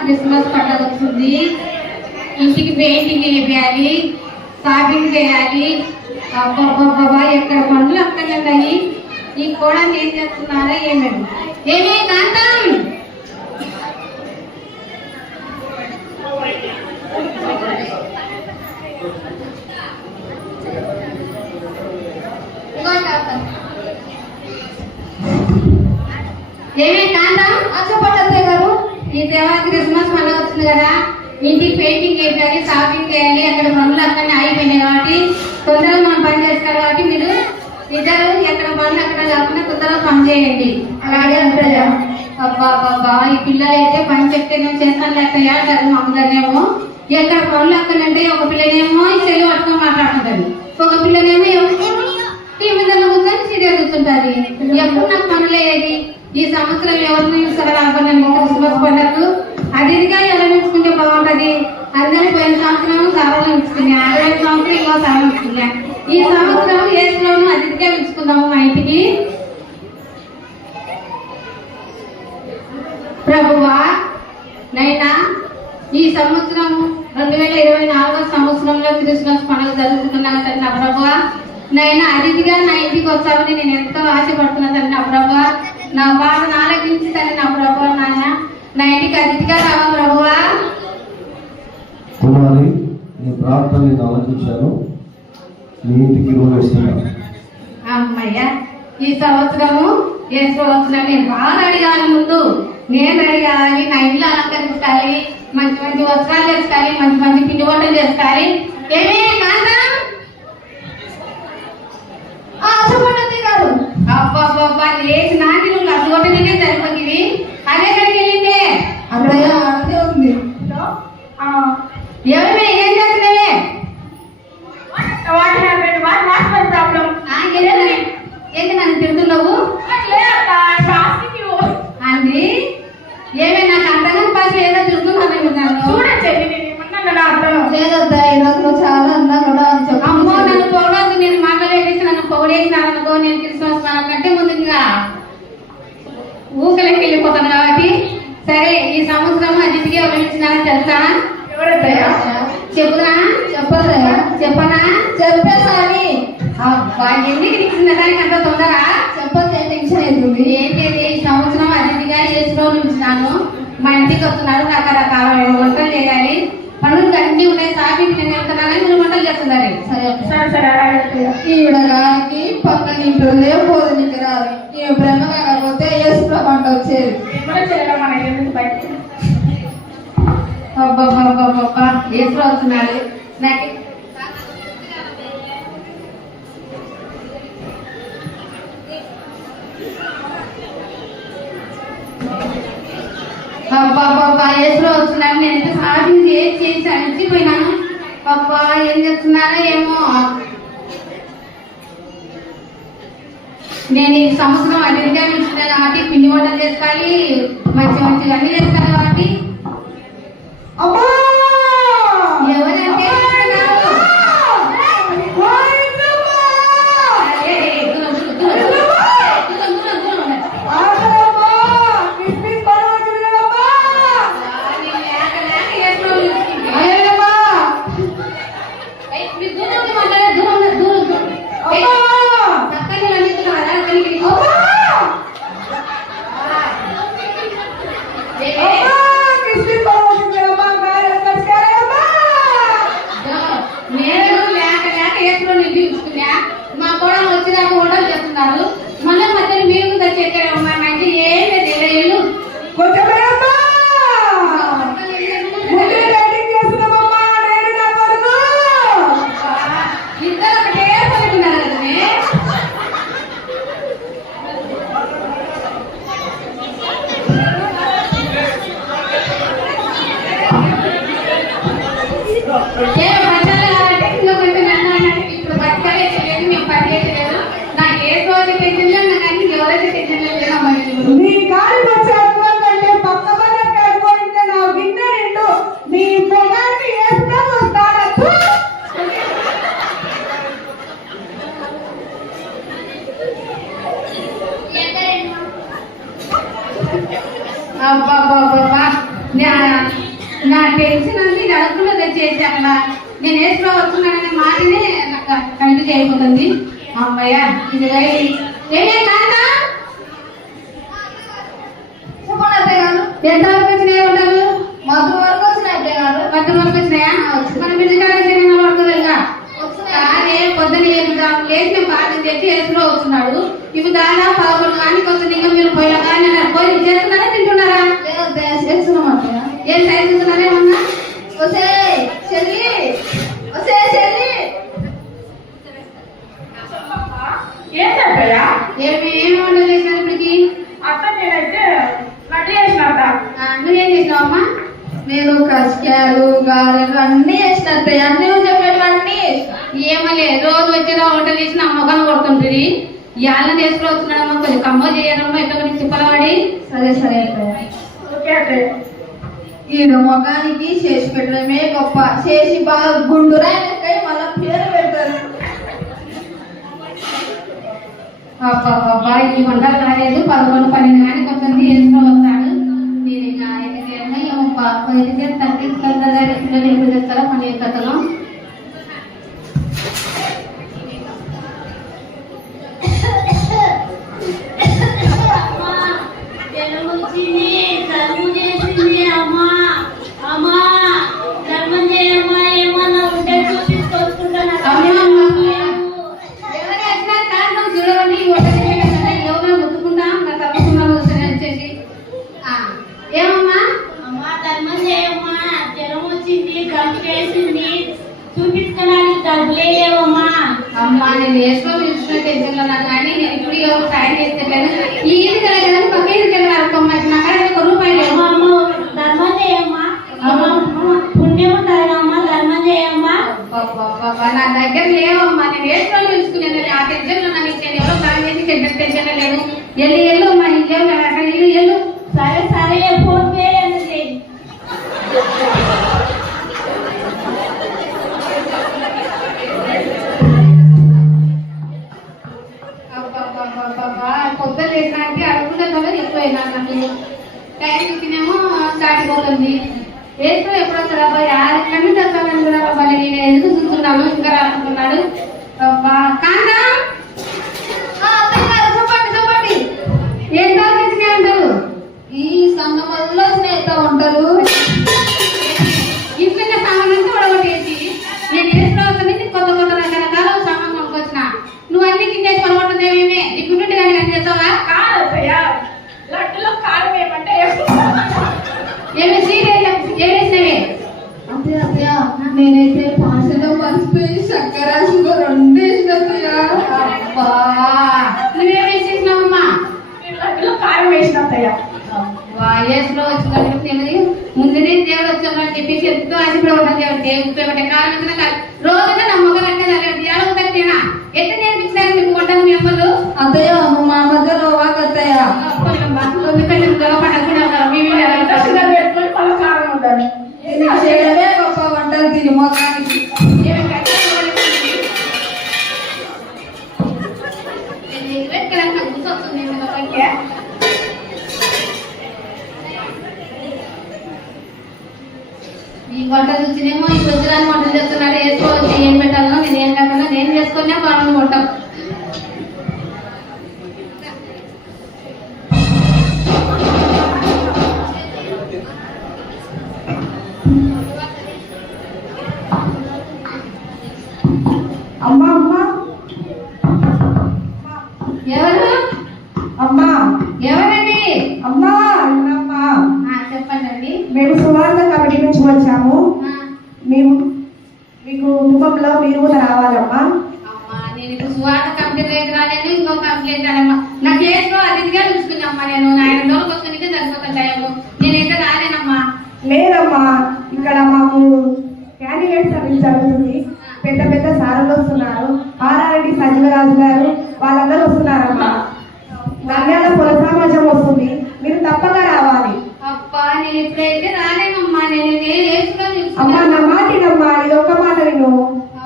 Christmas పండుగ వస్తుంది ఇంటికి పెయింటింగ్ వేయాలి? షాపింగ్ చేయాలి అబ్బబ్బబ్బబ్బా, ఎక్కడ పనులు అక్కడ ఉన్నాయి ఈ కూడా ఏం చేస్తున్నారా ఏమేమి ఏమే కాంతం ఇదిగోండి కాంతం. ఏమే కాంతం చెప్పండి అత్తయ్య గారు ఈ క్రిస్మస్ పండుగ వచ్చింది కదా ఇంటికి పెయింటింగ్ వేయాలి షాపింగ్ చేయాలి అక్కడ పనులు అక్కడ అయిపోయినాయి కాబట్టి తొందరగా మనం పని చేసుకోవాలి కాబట్టి మీరు ఇద్దరు ఎక్కడ పనులు అక్కడ కాకుండా తొందరగా పని చేయండి అలాగే అత్తయ్య అబ్బా బాబా ఈ పిల్లలు అయితే పని చెప్తే నేను చేస్తాను అత్తయ్య అంటారు మా ఎక్కడ పనులు అక్కడంటే ఒక పిల్లనేమో ఈ సెలవు పట్టుకొని మాట్లాడుతుంటారు ఒక పిల్లనేమో టీవీ మీద కూర్చొని సీరియల్ కూర్చుంటారు ఎప్పుడు నాకు పనులేది ఈ సంవత్సరం ఎవరిని సరళాపన్నాను క్రిస్మస్ పండుగ అతిథిగా ఇదిగా ఎలా నేర్చుకుంటే బాగుంటది. అందరి పోయిన సంవత్సరం సరళం ఇచ్చుకున్నా అరవై సంవత్సరం ఇంకో సరళం ఇచ్చుకున్నా ఈ సంవత్సరం ఏసులోను అతిథిగా ఇచ్చుకుందాము మా ఇంటికి. ప్రభువా నైనా ఈ సంవత్సరం రెండు వేల ఇరవై నాలుగో సంవత్సరంలో క్రిస్మస్ పండుగ జరుపుకున్నాను తండ్రి ప్రభువా. నైనా అతిథిగా నా ఇంటికి వచ్చామని నేను ఎంతో ఆశపడుతున్నా తండ్రి ప్రభువా. నా బాధ ఆలకించి తండ్రి నా ప్రభువా నాయన. నా ఇంటికి అతిథిగా రావా ప్రభువా. కుమారి నీ ప్రార్థన నేను ఆలోచించాను నీ ఇంటికి రోజు వస్తున్నాను అమ్మయ్య ఈ సంవత్సరము ఏ సంవత్సరం నేను బాగా అడిగాలి ముందు. నేను అడిగాలి నా ఇల్లు అలంకరించాలి మంచి మంచి వస్త్రాలు చేసుకోవాలి మంచి మంచి పిండి వంటలు చేసుకోవాలి ఏమే కాంతం ఆ, చెప్పండి అత్తయ్య గారు అబ్బాబ్బా లేచి నాటి నువ్వు అసలు సరిపోతుంది అదే ఎక్కడికి వెళ్ళిందే అత్తయ్య అదే ఉంది ఎవరిమే ఏం చేస్తున్నావే? What happen what what my problem ఏంటి ఏంటి నన్ను తిడుతున్నావు అండి ఏమే నాకు అర్థం కాని భాష ఏదో చూస్తున్నాను నన్ను చూడండి లేదత్తయ్య నాకు నువ్వు చాలా అందంగా. అమ్మో నన్ను పొగడొద్దు నేను మాట్లాడేసి నన్ను పొగడేసినాను అనుకో నేను క్రిస్మస్ కంటే ముందు ఇంకా ఊకలకి వెళ్ళిపోతాను కాబట్టి సరే ఈ సంవత్సరం ఎవరు ఇచ్చినారని తెలుసా? చెప్పునా చెప్పదయ్య చెప్పనా? చెప్పేసాని అబ్బా ఎందుకు ఇచ్చిన దానికి అంత తొందర చెప్పతే టెన్షన్ అవుతుంది ఏంటి ఈ సంవత్సరం ఏసు రోజులు ఉంచినాను మా ఇంటికి వస్తున్నారు రకరకాల వంటలు చేయాలి. పనులు అన్ని ఉన్నాయి. సాఫీకి నేను వెళ్తున్నాను మీరు వంటలు చేస్తున్నారు. సరే సరే సరే అలాగే అత్తయ్య. ఈవిడ గారికి పక్కన పోదు నీకు రాదు ఈ పంట వచ్చేది. ఏసు నాకు అబ్బాబ్బా నేను ఎంత సాధన చేసి చేసి అడిచిపోయినాను అబ్బా ఏం చెప్తున్నారో ఏమో. నేను ఈ సంవత్సరం అడిగిగా ఇచ్చిన కాబట్టి పిండి వంటలు చేసుకోవాలి మంచి మంచిగా అన్ని చేసుకోవాలి కాబట్టి. అమ్మా నా- నా టెన్షన్ ఇది అడుగులో తెచ్చేసి అక్కడ నేను వేసుకో వస్తున్నాననే మాటనే నాకు కనిపించి అయిపోతుంది అమ్మయ్య ఇది ఎంత వరకు వచ్చినాయి ఉంటారు మధు వరకు వచ్చినాయి పది వరకు వచ్చినాయా? మన బిడ్డ కాలేజీ వరకు ఇంకా అదే పొద్దున ఏపుదాం లేచి మేము పాటలు తెచ్చి వేసులో వస్తున్నాడు ఇవి దాదా పావులు కానీ కొంచెం ఇంకా మీరు పోయిన కానీ పోయి చేస్తున్నారా తింటున్నారా? చేస్తున్నాం ఏం సైజ్ తింటున్నారా ఏమన్నా వసే చెల్లి. వసే చెల్లి. ఏంటయ్యా ఏమి ఏమి వంటలు చేసినారు ఇప్పటికి. అత్త నేనైతే లడ్డు చేసిన అత్త. నువ్వేం చేసినావు అమ్మా? నేను కష్టాలు గారెలు అన్ని చేసిన అత్తయ్య. అన్ని చెప్పేటివి అన్ని చేసిన ఏమలే రోజు వచ్చేదా వంటలు చేసి నా మొఖం కొడుతుంటుంది ఇవాళ చేసుకుని వస్తున్నాడమ్మా కొంచెం కమ్మ చేయడమ్మా ఎక్కడ కొంచెం తిప్పలవాడి. సరే సరే ఓకే ఈడ మొగానికి చేసి పెట్టడమే గొప్ప. చేసి బాగా గుండురాయి మళ్ళీ పేరు పెడతారు. బాబా ఈ వంటలు రాలేదు. పదకొండు పన్నెండు కానీ కొంచెం వేసుకొని వస్తాడు. నేను ఇంకా పిల్లలు ఎప్పుడు తెస్తారో పని కథలో. వచ్చింది నేను వేసుకోవాలి చూసిన టెన్షన్లో నాకు కానీ నేను ఇప్పుడు ఎవరు సాయం చేస్తలేను ఈ ఇది కదా పక్క ఇది కదా అమ్మా నా ఒక రూపాయి ధర్మం చేయమ్మా. పుణ్యం ధర్మం చేయమ్మా? దగ్గర లేవమ్మా. నేను తెలుసుకునేది ఆ టెన్షన్లో నాకు నేను ఎవరో సాయం చేసి షుగర్ రెండు వేసిన అత్తయ్య. అబ్బా. నువ్వేమేసేసినావమ్మా లడ్డులో కారం వేసిన అత్తయ్య. వయసులో వచ్చినప్పుడు నేను ముందునే దేవుడు వచ్చామని చెప్పేసి ఎంతో ఆశపడి ఉంటాను దేవుడు దేవుడు ఉపయోగపడే కాలం మీద కాదు రోజుగా నా మొగలు అంటే ఎలా తగ్గేనా ఎట్లా నేర్పించినారు మీకు వంటలు మీ అమ్మలు? అత్తయ్య నువ్వు మా మధ్యలో కూడా రావాలమ్మా. అమ్మా నేను ఇప్పుడు సువార్త కంప్లీట్ రాలేదు ఇంకో కంప్లీట్ రాలేమ్మా నా కేసులో అతిథిగా చూసుకున్నామ్మా నేను. ఆయన రోజుకి వస్తుంది సరిపోతుంది టైము నేనైతే రాలేనమ్మా. లేదమ్మా ఇక్కడ మాకు జరుగుతుంది. పెద్ద పెద్ద సార్లు వస్తున్నారు. ఆర్ఆర్డి సంజీవరాజు గారు వాళ్ళందరూ వస్తున్నారమ్మా. నంద్యాల కుల సమాజం వస్తుంది. మీరు తప్పక రావాలి. అబ్బా నేను ఇప్పుడైతే రాలేనమ్మా. నేను అమ్మా నా చూసుకున్నాను మాట వినమ్మా ఇది ఒక్క మాట విను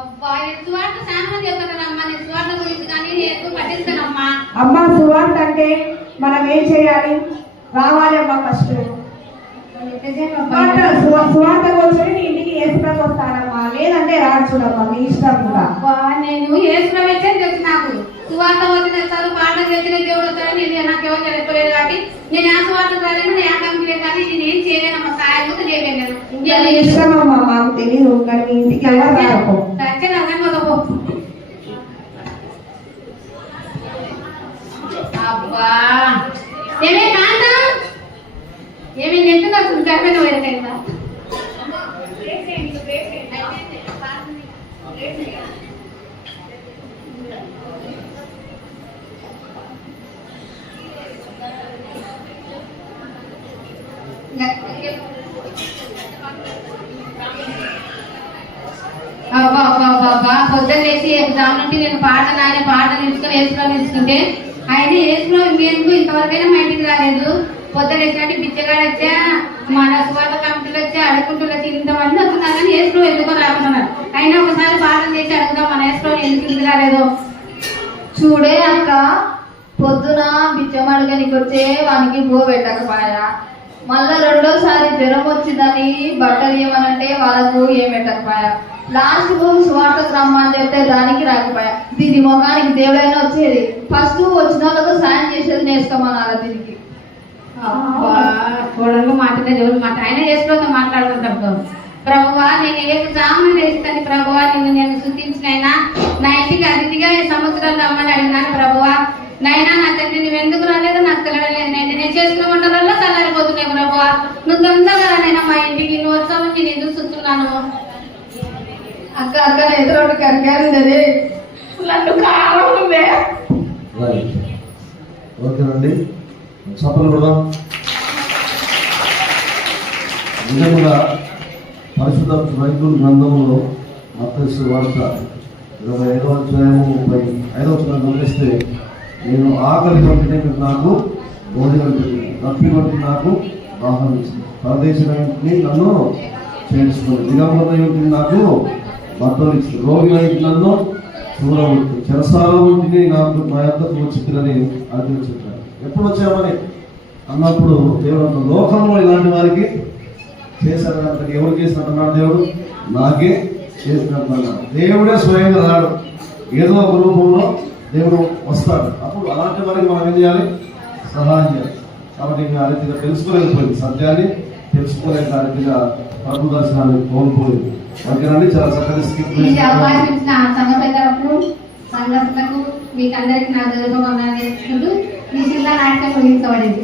అబ్బా నేను సువార్త శాసనం చెప్తానమ్మా నేను సువార్త గురించి కానీ నేను ఎక్కువ పట్టిస్తానమ్మా అమ్మా సువార్త అంటే మనం ఏం చేయాలి రావాలి అమ్మా ఫస్ట్ సువార్త సువా- సువార్తకు వచ్చి నీ ఇంటికి ఏసుకొని వస్తాడమ్మా లేదంటే రాడు చూడమ్మా మీ ఇష్టం కూడా. అబ్బా, నేను ఏసులో వచ్చే తెలుసు నాకు. సువార్త వచ్చి తెస్తారు పాటలు తెచ్చిన దేవుడు వస్తాడు నేను నాకు ఎవరు చెప్పలేదు కాబట్టి నేను ఆ సువార్త చదివిన నేను ఆ కంపెనీ కానీ నేను ఏం చేయలేనమ్మా సాయం కూడా చేయలేను మీ ఇష్టం అమ్మా మాకు తెలియదు కానీ మీ ఇంటికి ఎవరు రాకు అబ్బా ఏమే కాంతం ఏమి ఎంత గర్భం చేస్తున్నా అబ్బా అబ్బా అబ్బా అబ్బా పొద్దున్న లేచి ఎగ్జామ్ నుండి నేను పాట నాయన పాట నేర్చుకుని వేసుకుని తీసుకుంటే ఆయన వేసుకుని ఇంకెందుకు ఇంతవరకైనా మా ఇంటికి రాలేదు. పొద్దున ఎట్లాంటి బిచ్చగాడు వచ్చా మన స్వార్థ కమిటీలు వచ్చా అడుగుంటూ వచ్చి ఇంతమంది వస్తున్నారు కానీ ఏసులో ఎందుకో రాకుంటున్నారు అయినా ఒకసారి పాఠం చేసి అడుగుదాం మన వేసుకుని ఎందుకు ఇంటికి రాలేదు? చూడే అక్క పొద్దున బిచ్చమడగనికి వచ్చే వానికి బో పెట్టకపోయా మళ్ళా రెండోసారి జ్వరం వచ్చిందని బట్టలు ఏమనంటే వాళ్ళకు ఏం పెట్టకపోయా లాస్ట్ భూమి సువార్తకు రమ్మని చెప్తే దానికి రాకపోయా. దీని ముఖానికి దేవుడైనా వచ్చేది. ఫస్ట్ వచ్చిన వాళ్ళకు సాయం చేసేది నేర్చుకోమన్నారు దీనికి. చూడండి మాట్లాడే దేవుడు మాట. ఆయన వేసుకుందాం మాట్లాడుకుంటాం ప్రభువా నేను ఏ జాములు వేస్తాను ప్రభువా? నిన్ను నేను శుద్ధించినైనా నా ఇంటికి అతిథిగా ఈ సంవత్సరాలు రమ్మని అడిగినాను ప్రభువా. నైనా నా తండ్రి నువ్వు ఎందుకు రాలేదు? నాకు తెలియలేదు నేను నేను చేసుకున్న వంటలలో చల్లారిపోతున్నాయి ప్రభువా. నువ్వు తొందరగా నేను మా ఇంటికి నువ్వు వచ్చావు నేను ఎందుకు చూస్తున్నాను అక్క అక్క ఎదురోడు కరికారు నన్ను కారం ఉందే ఓకేనండి. చప్పలు కూడా నిజంగా పరిశుద్ధ బైబుల్ గ్రంథంలో మత్స్సు వార్త ఇరవై ఐదవ అధ్యాయము ముప్పై ఐదవ గమనిస్తే నేను ఆకలి వంటిని మీరు నాకు భోజనం పెట్టి తప్పి వంటి నాకు దాహం ఇచ్చింది పరదేశం నన్ను చేర్చుకుంది దిగంబర నాకు బట్టలు ఇచ్చింది రోగి నన్ను చూడవచ్చు చెరసాల వంటిని నాకు నా యొక్క వచ్చిందని అర్థం ఎప్పుడు వచ్చామని అన్నప్పుడు దేవుడు లోకంలో ఇలాంటి వారికి చేశారు ఎవరు చేసినట్టు అన్నాడు దేవుడు? నాకే చేసినట్టు అన్నాడు. దేవుడే స్వయంగా రాడు. ఏదో ఒక రూపంలో దేవుడు వస్తాడు. అప్పుడు అలాంటి వారికి మనం ఏం చేయాలి? సహాయం చేయాలి. కాబట్టి ఇంకా ఆ రీతిగా తెలుసుకోలేకపోయింది సత్యాన్ని తెలుసుకోలేక ఆ రీతిగా ప్రభు దర్శనాన్ని కోల్పోయింది. ఓకేనండి చాలా చక్కటి స్కిప్ ఈ అవకాశం ఇచ్చిన సంఘ పెద్దలకు సంఘటనకు మీకు అందరికి నా గౌరవంగా చేసుకుంటూ ఈ జిల్లా నాటకం ముగించబడింది.